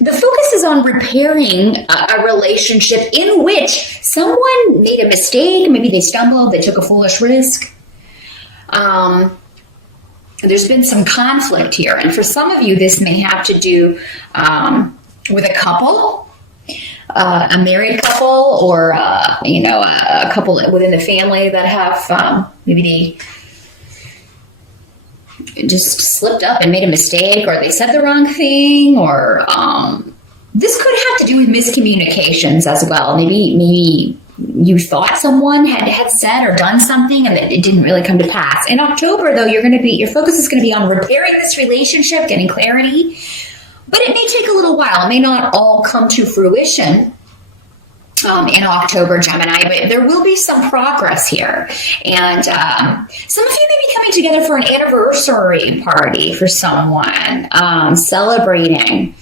the focus is on repairing a relationship in which someone made a mistake. Maybe they stumbled, they took a foolish risk. There's been some conflict here. And for some of you, this may have to do with a couple, a married couple, or, a couple within the family that have maybe they just slipped up and made a mistake, or they said the wrong thing, or this could have to do with miscommunications as well. Maybe you thought someone had said or done something and it didn't really come to pass. In October, though, your focus is going to be on repairing this relationship, getting clarity, but it may take a little while. It may not all come to fruition in October, Gemini, but there will be some progress here. And some of you may be coming together for an anniversary party for someone, celebrating,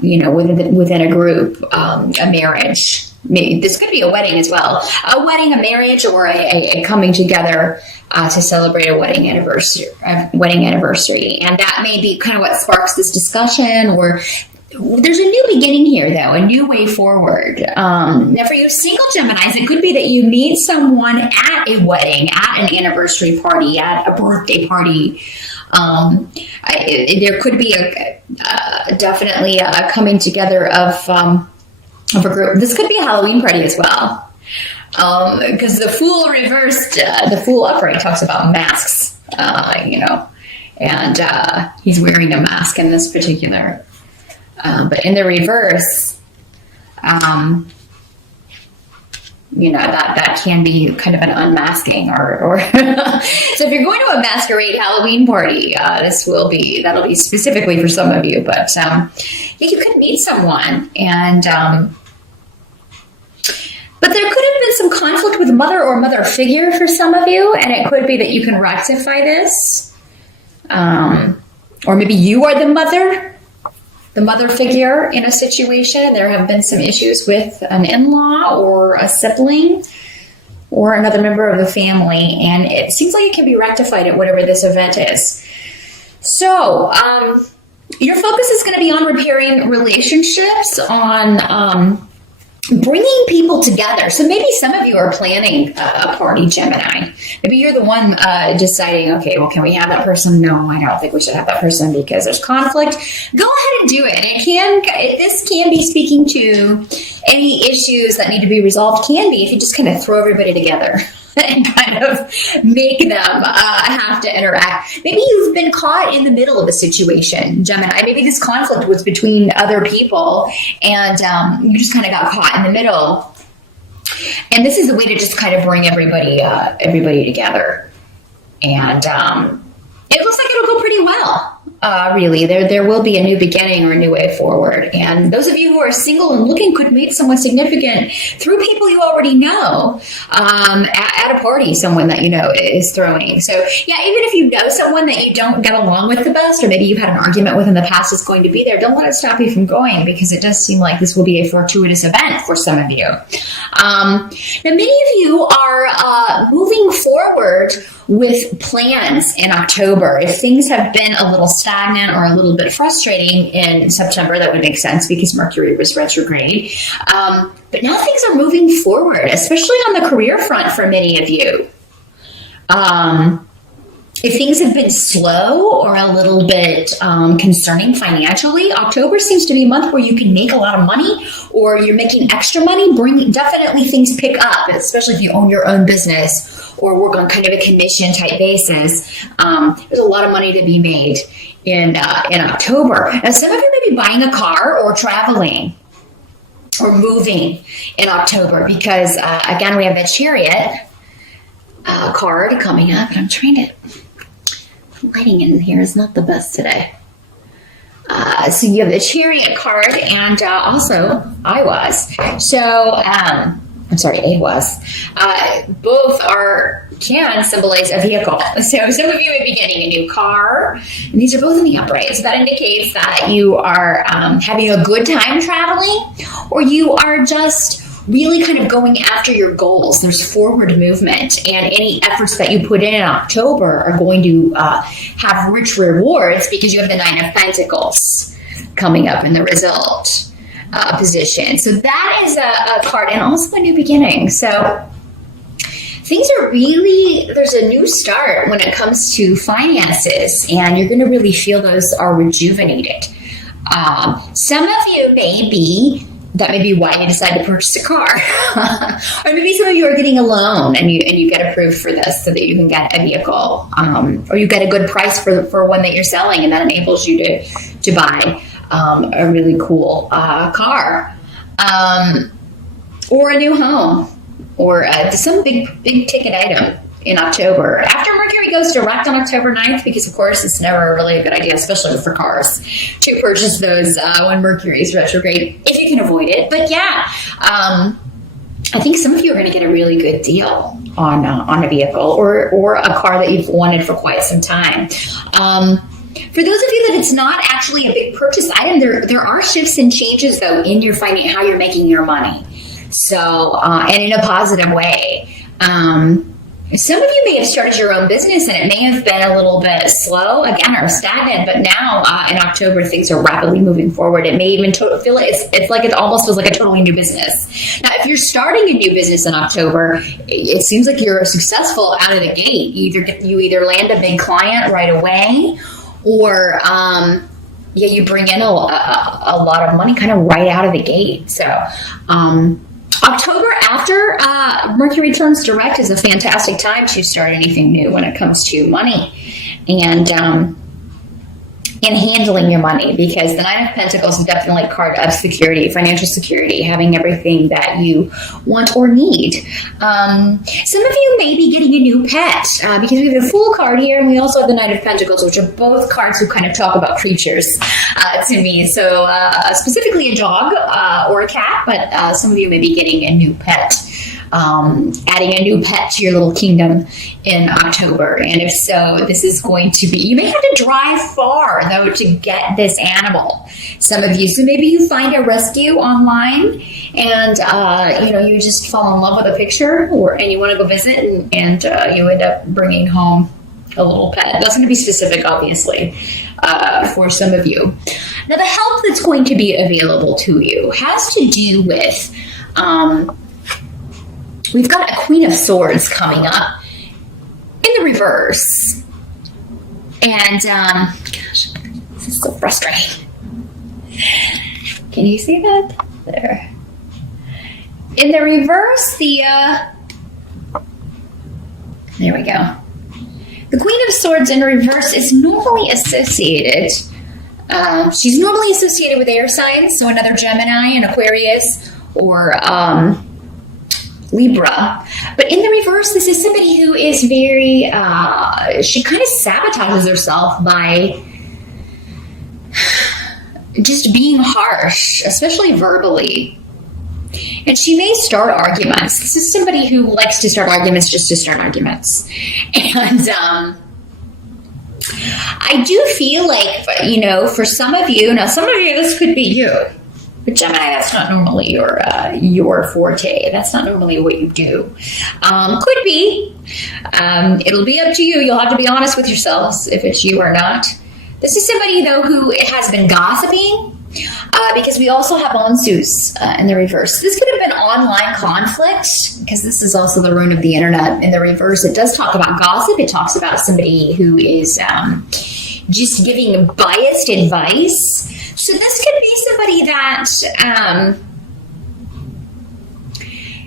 within a group, a marriage. Maybe this could be a wedding as well. A wedding, a marriage, or a coming together to celebrate a wedding anniversary. And that may be kind of what sparks this discussion, or there's a new beginning here, though, a new way forward. Now, for you single Geminis, it could be that you meet someone at a wedding, at an anniversary party, at a birthday party. There could be definitely a coming together of a group. This could be a Halloween party as well. Because the Fool reversed, the Fool upright talks about masks, and he's wearing a mask in this particular. But in the reverse, that can be kind of an unmasking, or so if you're going to a masquerade Halloween party, that'll be specifically for some of you. But you could meet someone, and but there could have been some conflict with mother or mother figure for some of you, and it could be that you can rectify this, or maybe you are the mother figure in a situation. There have been some issues with an in-law or a sibling or another member of the family, and it seems like it can be rectified at whatever this event is. So your focus is going to be on repairing relationships, on bringing people together. So maybe some of you are planning a party, Gemini. Maybe you're the one deciding, okay, well, can we have that person? No, I don't think we should have that person because there's conflict. Go ahead and do it. And this can be speaking to any issues that need to be resolved. Can be if you just kind of throw everybody together and kind of make them have to interact. Maybe you've been caught in the middle of a situation, Gemini. Maybe this conflict was between other people, and you just kind of got caught in the middle. And this is a way to just kind of bring everybody together. And it looks like it'll go pretty well. Really, there will be a new beginning or a new way forward. And those of you who are single and looking could meet someone significant through people you already know at a party, someone that you know is throwing. So yeah, even if you know someone that you don't get along with the best, or maybe you've had an argument with in the past is going to be there, don't let it stop you from going, because it does seem like this will be a fortuitous event for some of you. Now, many of you are moving forward with plans in October. If things have been a little stagnant or a little bit frustrating in September, that would make sense because Mercury was retrograde. But now things are moving forward, especially on the career front for many of you. If things have been slow or a little bit concerning financially, October seems to be a month where you can make a lot of money, or you're making extra money. Definitely things pick up, especially if you own your own business or work on kind of a commission type basis. There's a lot of money to be made in October. Now, some of you may be buying a car or traveling or moving in October because, again, we have the Chariot card coming up, and I'm trying to... lighting in here is not the best today. So you have the Chariot card, and also I was. So, I'm sorry, A was. Both can symbolize a vehicle. So some of you may be getting a new car, and these are both in the upright. So that indicates that you are having a good time traveling, or you are just really kind of going after your goals. There's forward movement, and any efforts that you put in October are going to have rich rewards because you have the Nine of Pentacles. coming up in the result position. So that is a card, and also a new beginning. So things are really, there's a new start when it comes to finances, and you're going to really feel those are rejuvenated. Some of you that may be why you decide to purchase a car. Or maybe some of you are getting a loan and you get approved for this so that you can get a vehicle. Or you get a good price for one that you're selling, and that enables you to buy a really cool car. Or a new home. Or some big ticket item in October. After Mercury goes direct on October 9th, because of course it's never really a good idea, especially for cars, to purchase those when Mercury is retrograde, if you can avoid it. But yeah, I think some of you are going to get a really good deal on a vehicle or a car that you've wanted for quite some time. For those of you that it's not actually a big purchase item, there are shifts and changes though in your finance, how you're making your money. So, and in a positive way. Some of you may have started your own business and it may have been a little bit slow, again, or stagnant, but now in October, things are rapidly moving forward. It may even feel it's like it almost feels like a totally new business. Now, if you're starting a new business in October, it seems like you're successful out of the gate. You either land a big client right away, or you bring in a lot of money kind of right out of the gate. So, October after Mercury turns direct is a fantastic time to start anything new when it comes to money and handling your money, because the Nine of Pentacles is definitely a card of security, financial security, having everything that you want or need. Some of you may be getting a new pet because we have a Fool card here, and we also have the Knight of Pentacles, which are both cards who kind of talk about creatures to me. So specifically a dog or a cat, but some of you may be getting a new pet. Adding a new pet to your little kingdom in October. And if so, this is going to be, you may have to drive far though to get this animal. Some of you, so maybe you find a rescue online and, you just fall in love with a picture and you want to go visit and you end up bringing home a little pet. That's going to be specific, obviously, for some of you. Now, the help that's going to be available to you has to do with, we've got a Queen of Swords coming up in the reverse. And, gosh, this is so frustrating. Can you see that? There. In the reverse, there we go. The Queen of Swords in reverse is normally associated, she's normally associated with air signs, so another Gemini, an Aquarius, or, Libra. But in the reverse, this is somebody who is very, she kind of sabotages herself by just being harsh, especially verbally. And she may start arguments. This is somebody who likes to start arguments just to start arguments. And I do feel like, for some of you, this could be you. But Gemini, that's not normally your forte. That's not normally what you do. Could be. It'll be up to you. You'll have to be honest with yourselves if it's you or not. This is somebody, though, who has been gossiping, because we also have Onsus in the reverse. This could have been online conflict, because this is also the rune of the internet in the reverse. It does talk about gossip. It talks about somebody who is just giving biased advice. So this could be somebody that,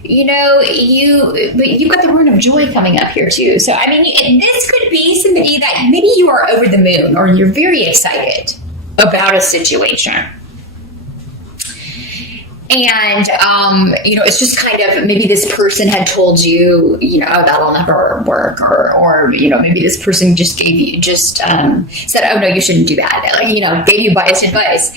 you've got the rune of joy coming up here too. So, this could be somebody that maybe you are over the moon or you're very excited about a situation. And, it's just kind of, maybe this person had told you, that'll never work. Or maybe this person just gave you, said, oh no, you shouldn't do that. Gave you biased advice.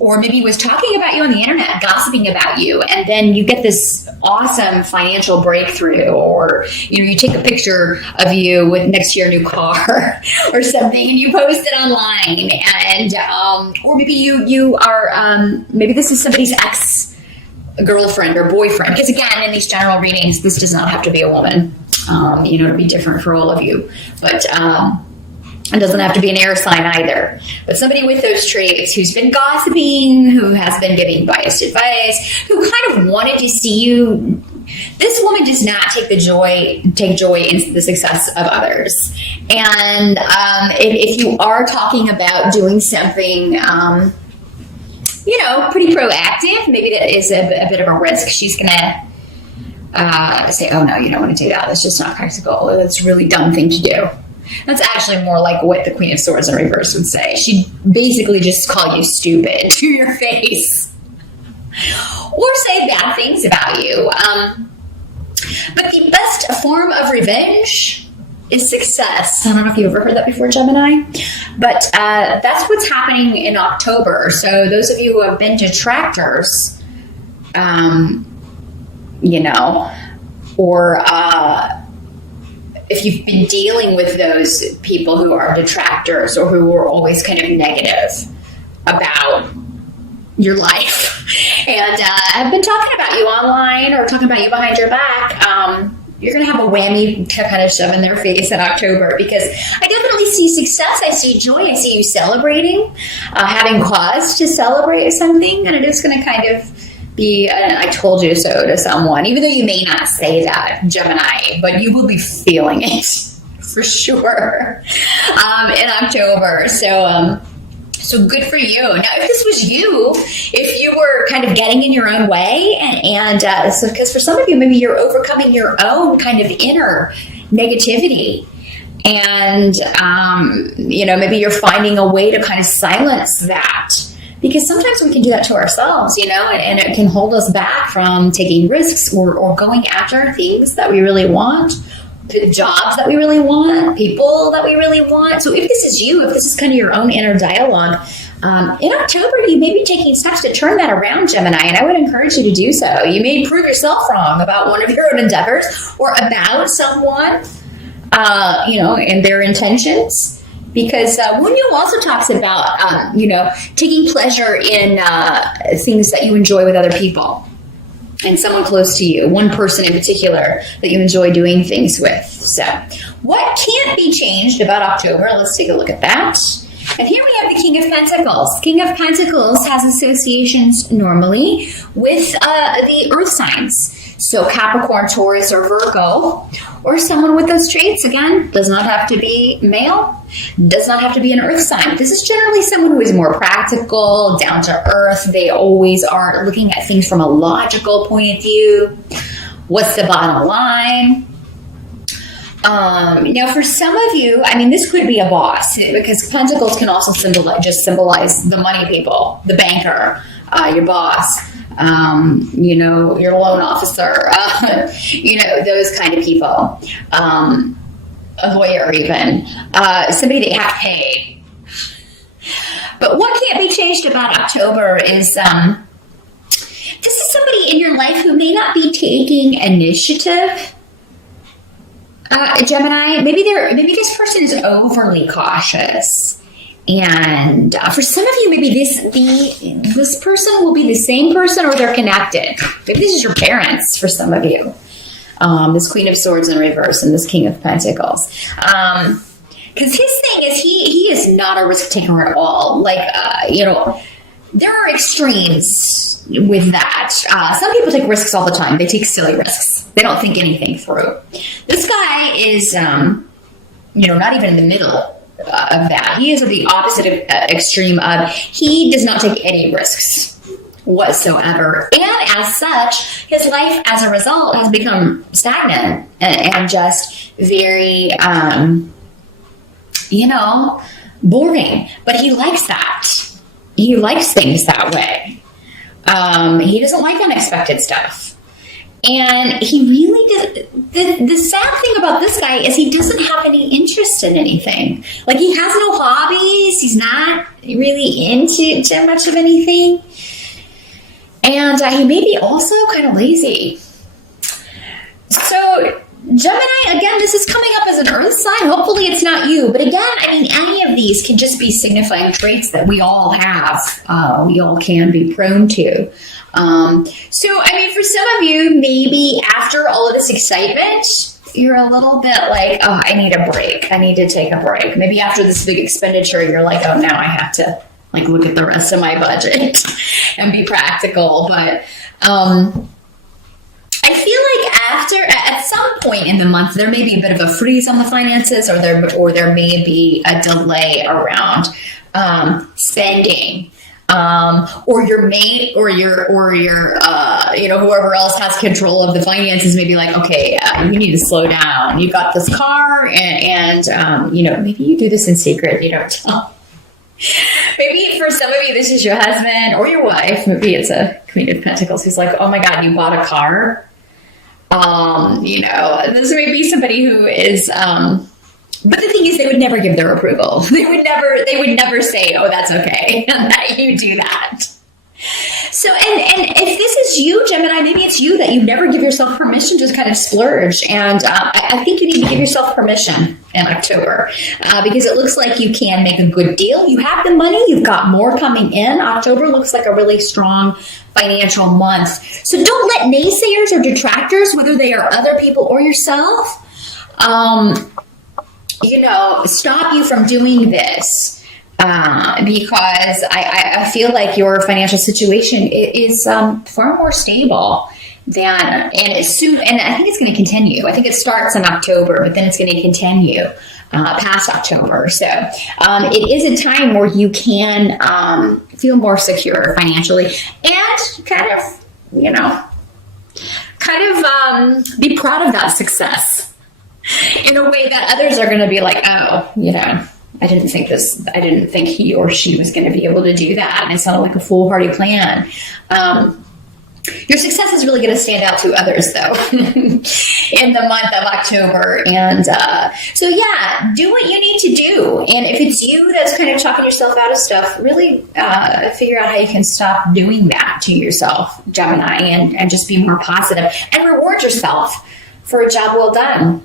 Or maybe was talking about you on the internet, gossiping about you. And then you get this awesome financial breakthrough, or, you take a picture of you next to your new car or something and you post it online. And, or maybe you are, maybe this is somebody's ex-girlfriend or boyfriend, because again, in these general readings, this does not have to be a woman, to be different for all of you. But It doesn't have to be an air sign either. But somebody with those traits who's been gossiping, who has been giving biased advice, who kind of wanted to see you. This woman does not take joy in the success of others. And if you are talking about doing something, pretty proactive, maybe that is a bit of a risk. She's going to say, oh, no, you don't want to do that. That's just not practical. That's a really dumb thing to do. That's actually more like what the Queen of Swords in reverse would say. She'd basically just call you stupid to your face. Or say bad things about you. But the best form of revenge is success. I don't know if you've ever heard that before, Gemini. But that's what's happening in October. So those of you who have been detractors, or if you've been dealing with those people who are detractors or who are always kind of negative about your life and have been talking about you online or talking about you behind your back, you're going to have a whammy to kind of shove in their face in October, because I definitely see success. I see joy. I see you celebrating, having cause to celebrate something, and it is going to kind of be an I told you so to someone, even though you may not say that, Gemini, but you will be feeling it for sure in October. So good for you. Now, if this was you, if you were kind of getting in your own way, and so because for some of you, maybe you're overcoming your own kind of inner negativity, and maybe you're finding a way to kind of silence that. Because sometimes we can do that to ourselves, and it can hold us back from taking risks or going after things that we really want, jobs that we really want, people that we really want. So if this is you, if this is kind of your own inner dialogue, in October, you may be taking steps to turn that around, Gemini, and I would encourage you to do so. You may prove yourself wrong about one of your own endeavors or about someone, and their intentions. Because Wunyu also talks about, taking pleasure in things that you enjoy with other people and someone close to you, one person in particular that you enjoy doing things with. So what can't be changed about October? Let's take a look at that. And here we have the King of Pentacles. King of Pentacles has associations normally with the earth signs. So Capricorn, Taurus, or Virgo, or someone with those traits, again, does not have to be male, does not have to be an earth sign. This is generally someone who is more practical, down to earth. They always are looking at things from a logical point of view. What's the bottom line? Now, for some of you, this could be a boss, because Pentacles can also symbolize the money people, the banker, your boss. Your loan officer, those kind of people, a lawyer even, somebody that you have to pay. But what can't be changed about October is this is somebody in your life who may not be taking initiative. Gemini, maybe this person is overly cautious. And for some of you, maybe this person will be the same person, or they're connected. Maybe this is your parents for some of you. This Queen of Swords in reverse and this King of Pentacles. Because his thing is he is not a risk taker at all. There are extremes with that. Some people take risks all the time. They take silly risks. They don't think anything through. This guy is, not even in the middle of that. He is at the opposite extreme of he does not take any risks whatsoever, and as such his life as a result has become stagnant and just very boring. But he likes that. He likes things that way. He doesn't like unexpected stuff. And he really does. The sad thing about this guy is he doesn't have any interest in anything. Like, he has no hobbies. He's not really into too much of anything. And he may be also kind of lazy. So, Gemini, again, this is coming up as an earth sign. Hopefully it's not you. But again, any of these can just be signifying traits that we all have. We all can be prone to. For some of you, maybe after all of this excitement, you're a little bit like, oh, I need a break. I need to take a break. Maybe after this big expenditure, you're like, oh, now I have to like look at the rest of my budget and be practical. But I feel like at some point in the month, there may be a bit of a freeze on the finances, or there may be a delay around spending. Or your mate, or your whoever else has control of the finances may be like, okay, you need to slow down. You got this car, and maybe you do this in secret. You don't tell. Maybe for some of you, this is your husband or your wife. Maybe it's a Queen of Pentacles who's like, oh my God, you bought a car. This may be somebody who is, but the thing is, they would never give their approval. They would never say, oh, that's okay that you do that. So, and if this is you, Gemini, maybe it's you that you never give yourself permission to kind of splurge. And I think you need to give yourself permission in October because it looks like you can make a good deal. You have the money. You've got more coming in. October looks like a really strong financial month. So don't let naysayers or detractors, whether they are other people or yourself, stop you from doing this. Because I feel like your financial situation is far more stable and it's soon, and I think it's going to continue. I think it starts in October, but then it's going to continue past October. So it is a time where you can feel more secure financially and kind of be proud of that success in a way that others are going to be like, oh, I didn't think he or she was going to be able to do that. And it sounded like a foolhardy plan. Your success is really going to stand out to others, though, in the month of October. And so, yeah, do what you need to do. And if it's you that's kind of talking yourself out of stuff, really figure out how you can stop doing that to yourself, Gemini, and just be more positive and reward yourself for a job well done.